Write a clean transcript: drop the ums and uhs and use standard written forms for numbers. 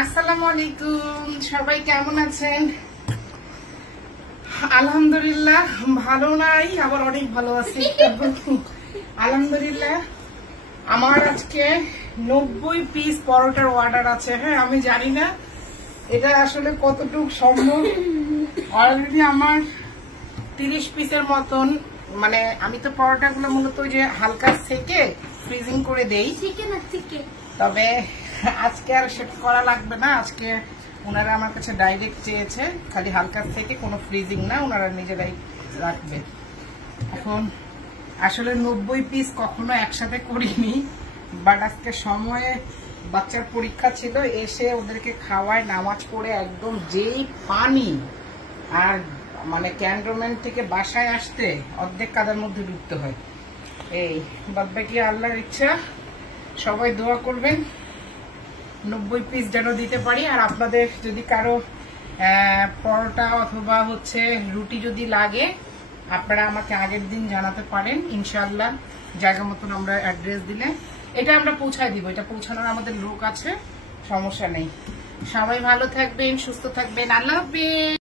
আসসালামু আলাইকুম, সবাই কেমন আছেন? আলহামদুলিল্লাহ ভালো নাই, আবার অনেক ভালো আছি। আলহামদুলিল্লাহ আমার আজকে 90 পিস পরোটার অর্ডার আছে। হ্যাঁ, আমি জানি না এটা আসলে কতটুকু সম্ভব। অলরেডি আমার 30 পিসের মতন, মানে আমি তো পরোটাগুলো মূলত যে হালকা সেকে ফ্রিজিং করে দেই, তবে আজকে আর সেটা করা লাগবে না। আজকে ওনারা আমার কাছে ডাইরেক্ট চেয়েছে, খালি হালকা থেকে, কোনো ফ্রিজিং না, ওনারা নিজেরাই রাখবে। এখন আসলে 90 পিস কখনো একসাথে করিনি, বাট আজকে সময়ে বাচ্চার পরীক্ষা ছিল, এসে ওদেরকে খাওয়ায়, নামাজ পড়ে একদম যেই পানি, আর মানে ক্যান্টনমেন্ট থেকে বাসায় আসতে অর্ধেক কাদার মধ্যে ডুবতে হয়। এই বাদবাকি আল্লাহর ইচ্ছা, সবাই দোয়া করবেন 90 পিস যেন দিতে পারি। আর আপনাদের যদি কারো পরোটা অথবা রুটি যদি লাগে, আপনারা আমাকে আগের দিন জানাতে পারেন। ইনশাআল্লাহ জায়গা মতন আমরা অ্যাড্রেস দিলে এটা আমরা পৌঁছায় দিব। এটা পৌঁছানোর আমাদের লোক আছে, সমস্যা নেই। সবাই ভালো থাকবেন, সুস্থ থাকবেন। আল্লাহ হাফেজ।